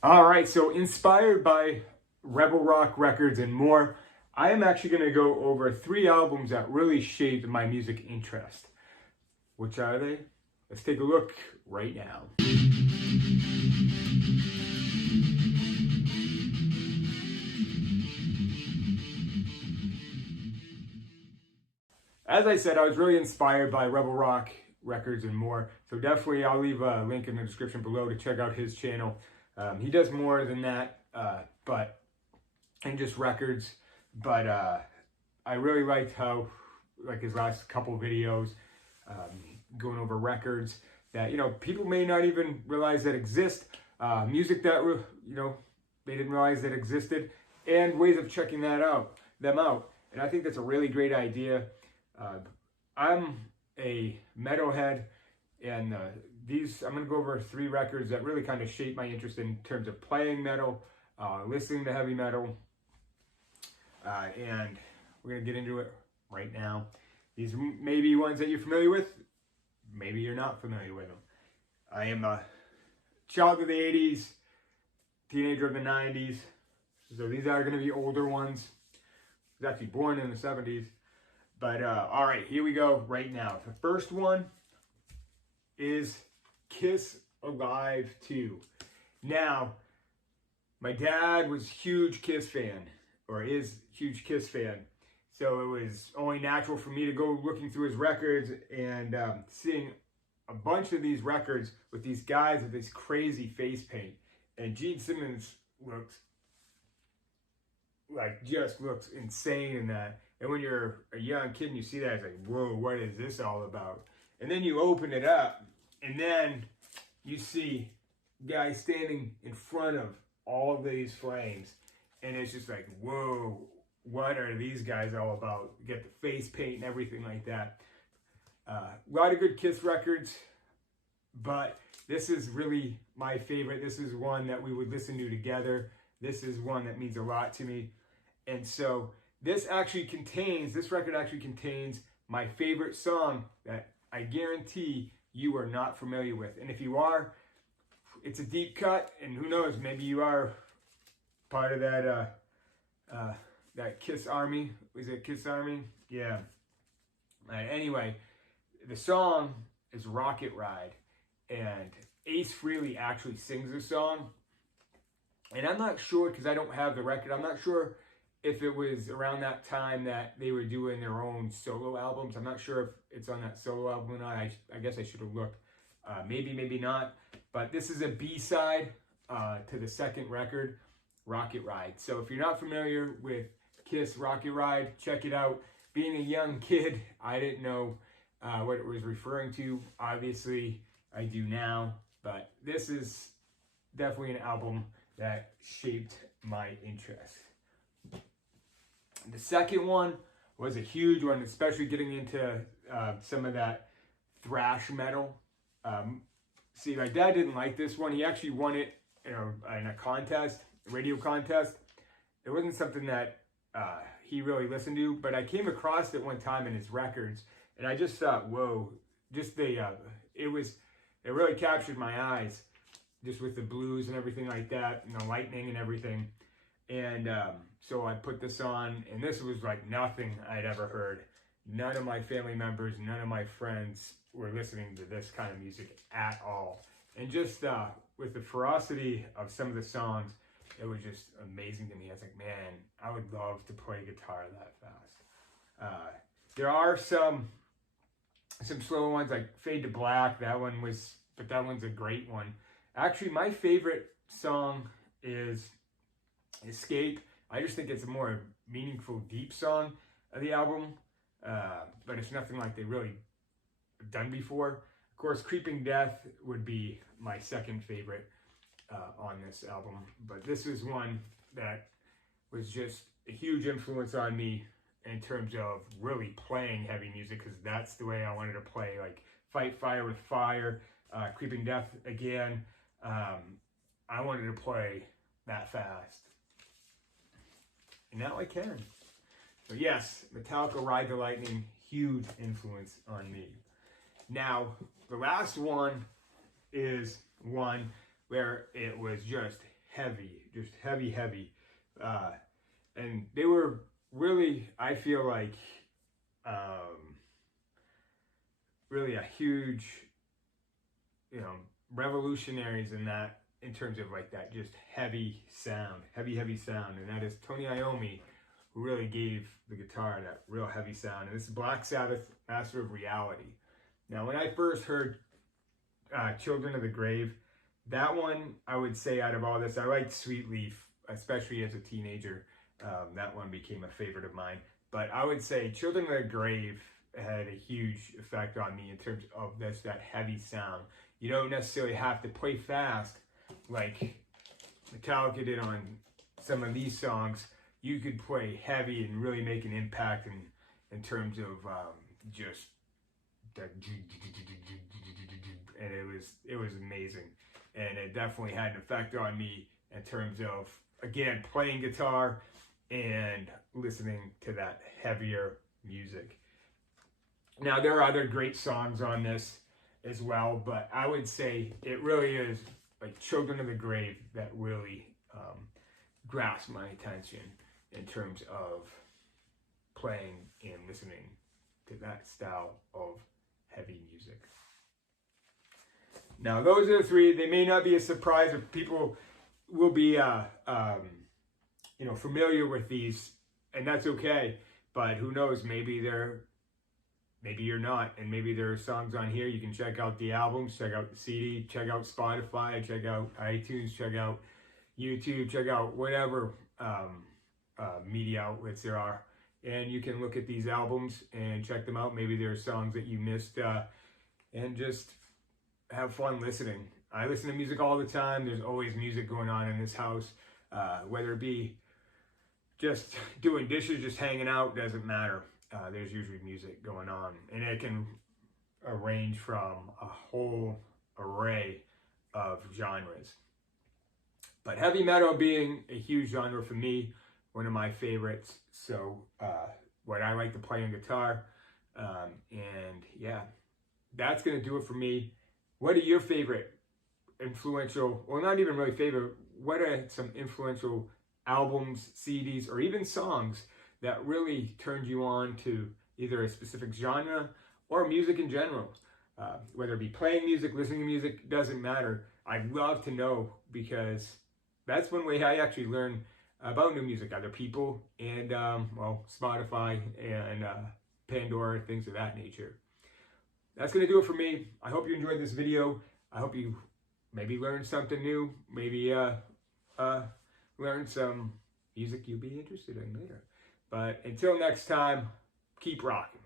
All right, so inspired by Rebel Rock records and more, I am actually going to go over 3 albums that really shaped my music interest. Which are they? Let's take a look right now. As I said, I was really inspired by Rebel Rock records and more. So definitely I'll leave a link in the description below to check out his channel. He does more than that, and just records. But I really liked how, like his last couple videos, going over records that, people may not even realize that exist. Music that, they didn't realize that existed, and ways of checking them out. And I think that's a really great idea. I'm a metalhead, and I'm going to go over 3 records that really kind of shaped my interest in terms of playing metal, listening to heavy metal, and we're going to get into it right now. These may be ones that you're familiar with, maybe you're not familiar with them. I am a child of the 80s, teenager of the 90s, so these are going to be older ones. I was actually born in the 70s. But, all right, here we go right now. The first one is Kiss Alive 2. Now, my dad was a huge Kiss fan, or is a huge Kiss fan. So it was only natural for me to go looking through his records and seeing a bunch of these records with these guys with this crazy face paint. And Gene Simmons just looks insane in that. And when you're a young kid and you see that, it's like, whoa, what is this all about? And then you open it up, and then you see guys standing in front of all of these flames. And it's just like, whoa, what are these guys all about? You get the face paint and everything like that. A lot of good Kiss records, but this is really my favorite. This is one that we would listen to together. This is one that means a lot to me. And so this record actually contains my favorite song that I guarantee you are not familiar with. And if you are, it's a deep cut, and who knows, maybe you are part of that Kiss Army. Was it Kiss Army? Yeah. Anyway, the song is Rocket Ride, and Ace Frehley actually sings the song. And I'm not sure, because I don't have the record, I'm not sure if it was around that time that they were doing their own solo albums. I'm not sure if it's on that solo album or not. I guess I should have looked. Maybe, maybe not. But this is a B-side to the second record, Rocket Ride. So if you're not familiar with Kiss Rocket Ride, check it out. Being a young kid, I didn't know what it was referring to. Obviously, I do now. But this is definitely an album that shaped my interest. The second one was a huge one, especially getting into some of that thrash metal. See, my dad didn't like this one. He actually won it in a contest, a radio contest. It wasn't something that he really listened to, but I came across it one time in his records, and I just thought, whoa, just it really captured my eyes, just with the blues and everything like that, and the lightning and everything. And so I put this on, and this was like nothing I'd ever heard. None of my family members, none of my friends were listening to this kind of music at all. And just with the ferocity of some of the songs, it was just amazing to me. I was like, man, I would love to play guitar that fast. There are some slower ones, like Fade to Black. That one's a great one. Actually, my favorite song is Escape. I just think it's a more meaningful, deep song of the album, but it's nothing like they really done before. Of course, Creeping Death would be my second favorite on this album, but this is one that was just a huge influence on me in terms of really playing heavy music, because that's the way I wanted to play, like Fight Fire with Fire, Creeping Death again. I wanted to play that fast. And now I can. So yes, Metallica Ride the Lightning, huge influence on me. Now, the last one is one where it was just heavy, just heavy, heavy. And they were really, I feel like, really a huge, revolutionaries in that, in terms of like that just heavy sound, heavy sound. And that is Tony Iommi, who really gave the guitar that real heavy sound. And this is Black Sabbath, Master of Reality. Now, when I first heard Children of the Grave, that one, I would say out of all this, I liked Sweet Leaf, especially as a teenager. That one became a favorite of mine. But I would say Children of the Grave had a huge effect on me in terms of that heavy sound. You don't necessarily have to play fast like Metallica did on some of these songs. You could play heavy and really make an impact in terms of just that, and it was amazing. And it definitely had an effect on me in terms of, again, playing guitar and listening to that heavier music. Now, there are other great songs on this as well, but I would say it really is like Children of the Grave that really grasped my attention in terms of playing and listening to that style of heavy music. Now, those are the three. They may not be a surprise if people will be familiar with these, and that's okay. But who knows? Maybe you're not, and maybe there are songs on here. You can check out the albums, check out the CD, check out Spotify, check out iTunes, check out YouTube, check out whatever media outlets there are, and you can look at these albums and check them out. Maybe there are songs that you missed, and just have fun listening. I listen to music all the time. There's always music going on in this house, whether it be just doing dishes, just hanging out, doesn't matter. There's usually music going on, and it can range from a whole array of genres. But heavy metal being a huge genre for me, one of my favorites. So what I like to play on guitar, and yeah, that's gonna do it for me. What are your favorite influential, well, not even really favorite, what are some influential albums, CDs, or even songs that really turned you on to either a specific genre or music in general? Whether it be playing music, listening to music, doesn't matter. I'd love to know, because that's one way I actually learn about new music, other people, and Spotify and Pandora, things of that nature. That's going to do it for me. I hope you enjoyed this video. I hope you maybe learned something new, maybe learned some music you'll be interested in later. But until next time, keep rocking.